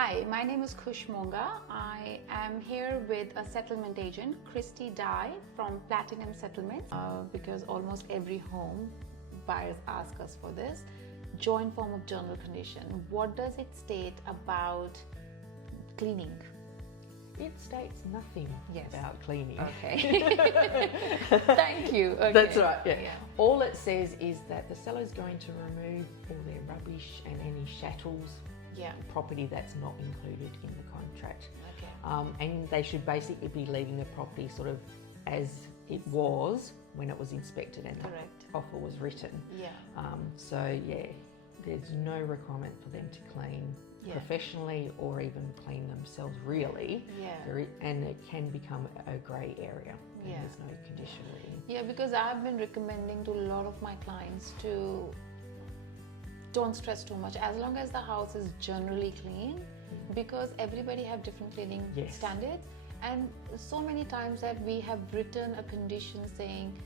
Hi, my name is Kush Monga. I am here with a settlement agent, Christy Dye from Platinum Settlements, because almost every home buyers ask us for this. Joint form of general condition. What does it state about cleaning? It states nothing Yes. about cleaning. Okay. Thank you. Okay. That's right, yeah. All it says is that the seller is going to remove all their rubbish and any chattels, Yeah. property that's not included in the contract. Okay. And they should basically be leaving the property sort of as it was when it was inspected and Correct. the offer was written. Yeah. There's no requirement for them to clean Yeah. professionally or even clean themselves really. Yeah. And it can become a grey area. And Yeah. there's no condition really. Yeah, because I've been recommending to a lot of my clients to don't stress too much as long as the house is generally clean, because everybody have different cleaning Yes. standards, and so many times that we have written a condition saying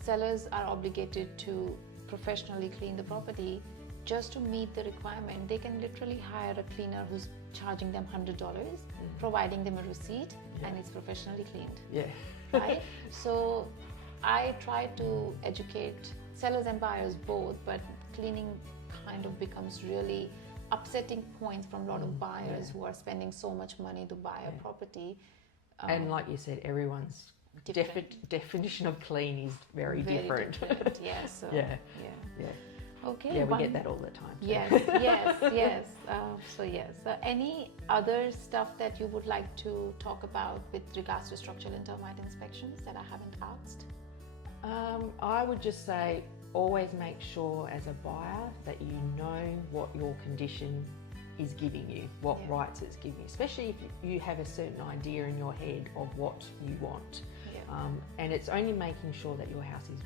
sellers are obligated to professionally clean the property. Just to meet the requirement, they can literally hire a cleaner who's charging them $100, providing them a receipt, and it's professionally cleaned. Yeah. Right? So I try to educate sellers and buyers both, but cleaning kind of becomes really upsetting points from a lot of buyers who are spending so much money to buy a property. And like you said, everyone's Different. definition of clean is very different. Yeah. So Yeah. yeah. Yeah. Okay. Yeah, we get that all the time. So. Yes. Yes. Any other stuff that you would like to talk about with regards to structural and termite inspections that I haven't asked? I would just say always make sure as a buyer that you know what your condition is giving you, what rights it's giving you, especially if you have a certain idea in your head of what you want. Yeah. And it's only making sure that your house is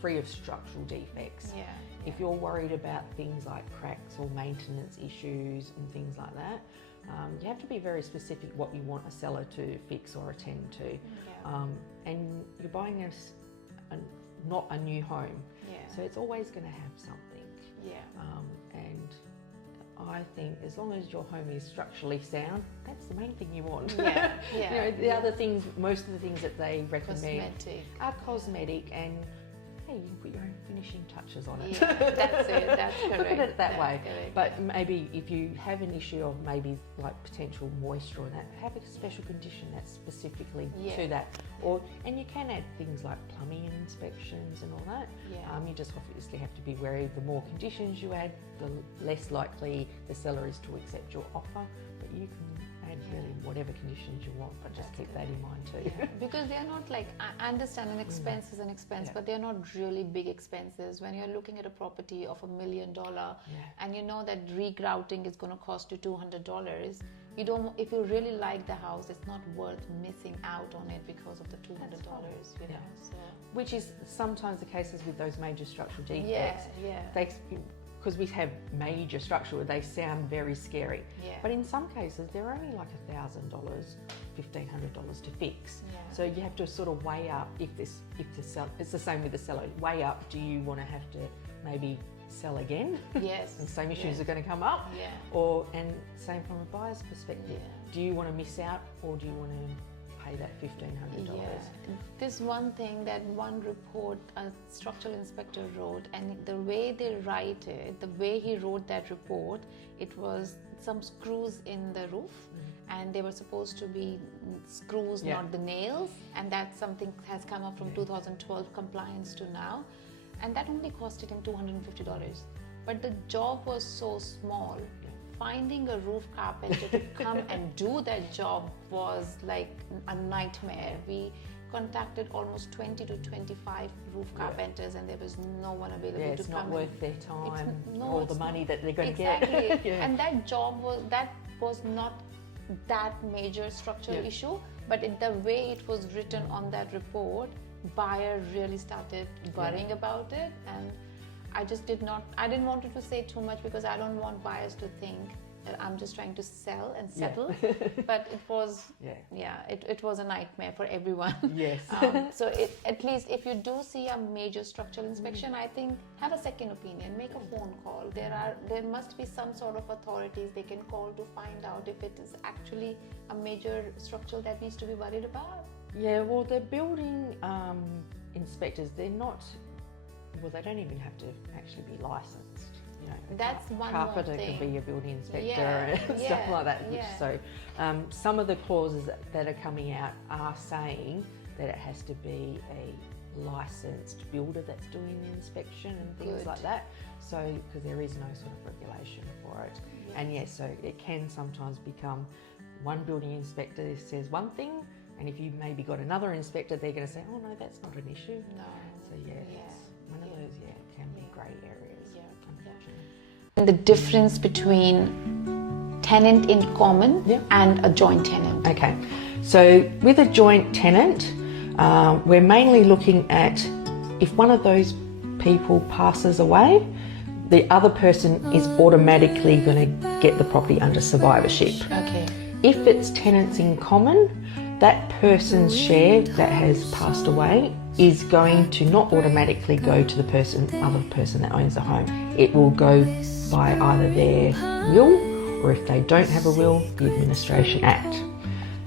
free of structural defects. Yeah. If you're worried about things like cracks or maintenance issues and things like that, you have to be very specific what you want a seller to fix or attend to. Yeah. And you're buying not a new home, Yeah. so it's always going to have something. Yeah. And I think as long as your home is structurally sound, that's the main thing you want. Yeah. Yeah. You know, the other things, most of the things that they recommend Cosmetic. are cosmetic, and hey, you can put your own finishing touches on it. Yeah, that's it. That's correct. Look at it that That's way. correct, But yeah. maybe if you have an issue of maybe like potential moisture or that, have a special condition that's specifically to that. And you can add things like plumbing inspections and all that. Yeah. You just obviously have to be wary. The more conditions you add, the less likely the seller is to accept your offer. But you can add really whatever conditions you want, but just keep that in mind too. Yeah, because they're not like, I understand an expense is an expense, but they're not really big expenses. When you're looking at a property of $1 million and you know that regrouting is going to cost you $200, you don't. If you really like the house, it's not worth missing out on it because of the $200. You know, so Which is sometimes the cases with those major structural defects. Because we have major structural, they sound very scary. Yeah. But in some cases, they're only like $1,000, $1,500 to fix. Yeah. So you have to sort of weigh up if the seller, it's the same with the seller. Weigh up, do you want to have to maybe sell again? Yes. And same issues are going to come up. Yeah. And same from a buyer's perspective. Yeah. Do you want to miss out, or do you want to pay that $1,500? Yeah. This one thing that one report a structural inspector wrote, and the way they write it, the way he wrote that report, it was some screws in the roof, and they were supposed to be screws, not the nails, and that's something has come up from 2012 compliance to now, and that only costed him $250. But the job was so small. Finding a roof carpenter to come and do that job was like a nightmare. We contacted almost 20 to 25 roof carpenters, and there was no one available to come. It's not worth their time no, or the money that they're going to get. Exactly. And that job was not that major structural issue, but the way it was written on that report, buyer really started worrying about it, and I didn't want to say too much because I don't want buyers to think I'm just trying to sell and settle. But it was, it was a nightmare for everyone. Yes. So at least if you do see a major structural inspection, I think have a second opinion, make a phone call. There must be some sort of authorities they can call to find out if it is actually a major structure that needs to be worried about. Yeah, well, the building inspectors, they're not, well, they don't even have to actually be licensed. You know, that's one carpenter thing. can be a building inspector and stuff like that. So some of the clauses that are coming out are saying that it has to be a licensed builder that's doing the inspection and things like that. So, because there is no sort of regulation for it. And yes, so it can sometimes become one building inspector says one thing, and if you maybe got another inspector, they're going to say, oh no, that's not an issue. No. So it's one of those, it can be grey areas, unfortunately. The difference between tenant in common and a joint tenant. Okay, so with a joint tenant, we're mainly looking at if one of those people passes away, the other person is automatically going to get the property under survivorship. Okay. If it's tenants in common, that person's share that has passed away is going to not automatically go to the other person that owns the home. It will go by either their will, or if they don't have a will, the Administration Act.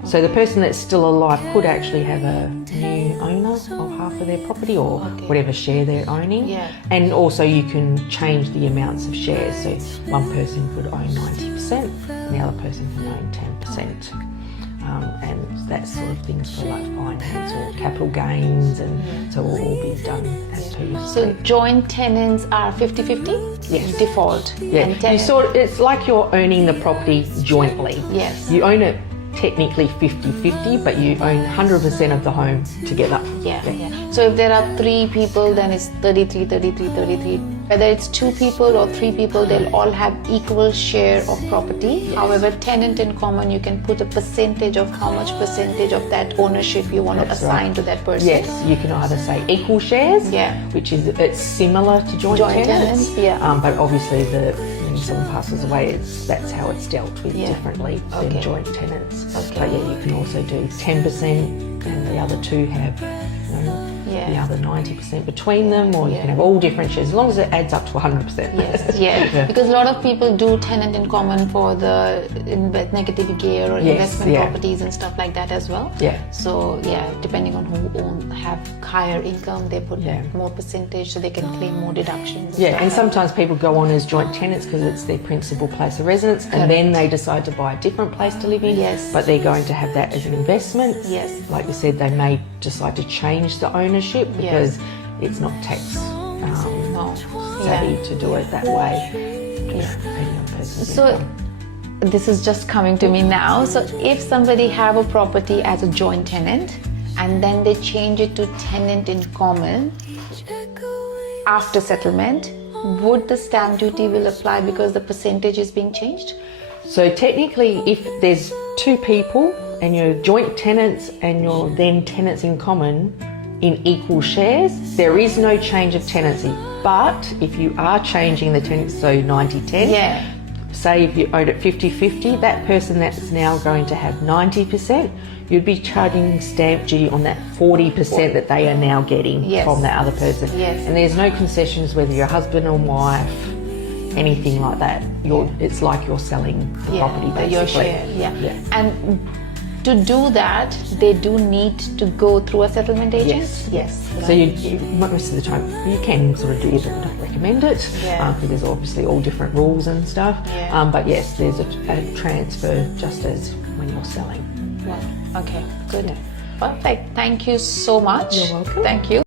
So the person that's still alive could actually have a new owner of half of their property or whatever share they're owning. And also you can change the amounts of shares. So one person could own 90% and the other person can own 10%. And that sort of things for like finance or capital gains, and so it will all be done as per your So joint tenants are 50-50? Yes. Default? Yeah. And it's like you're owning the property jointly. Yes. You own it technically 50-50, but you own 100% of the home together. Yeah. So if there are 3 people, then it's 33, 33, 33. Whether it's 2 people or 3 people, they'll all have equal share of property. Yes. However, tenant in common, you can put a percentage of how much percentage of that ownership you want to assign to that person. Yes, you can either say equal shares, which is it's similar to joint tenants. But obviously when someone passes away, that's how it's dealt with differently than joint tenants. But you can also do 10% and the other 2 have the other 90% between them, or you can have all different shares as long as it adds up to 100%. Yes, because a lot of people do tenant in common for the negative gear or investment properties and stuff like that as well. So depending on who have higher income, they put more percentage so they can claim more deductions. And sometimes people go on as joint tenants because it's their principal place of residence, and then they decide to buy a different place to live in. Yes. But they're going to have that as an investment. Yes. Like you said, they may decide to change the ownership because it's not tax savvy to do it that way. Depending on person's income. This is just coming to me now. So if somebody have a property as a joint tenant and then they change it to tenant in common after settlement, would the stamp duty will apply because the percentage is being changed? So technically, if there's 2 people and you're joint tenants and you're then tenants in common in equal shares, there is no change of tenancy. But if you are changing the tenants, so 90-10, say if you owned it 50-50, that person that's now going to have 90%, you'd be charging stamp duty on that 40% that they are now getting from that other person. And there's no concessions whether you're husband or wife, anything like that. It's like you're selling the property basically. Your share, And to do that, they do need to go through a settlement agent? Yes. So you most of the time, you can sort of do it, but don't recommend it, because there's obviously all different rules and stuff. But yes, there's a transfer just as when you're selling. Okay, good. Perfect. Thank you so much. You're welcome. Thank you.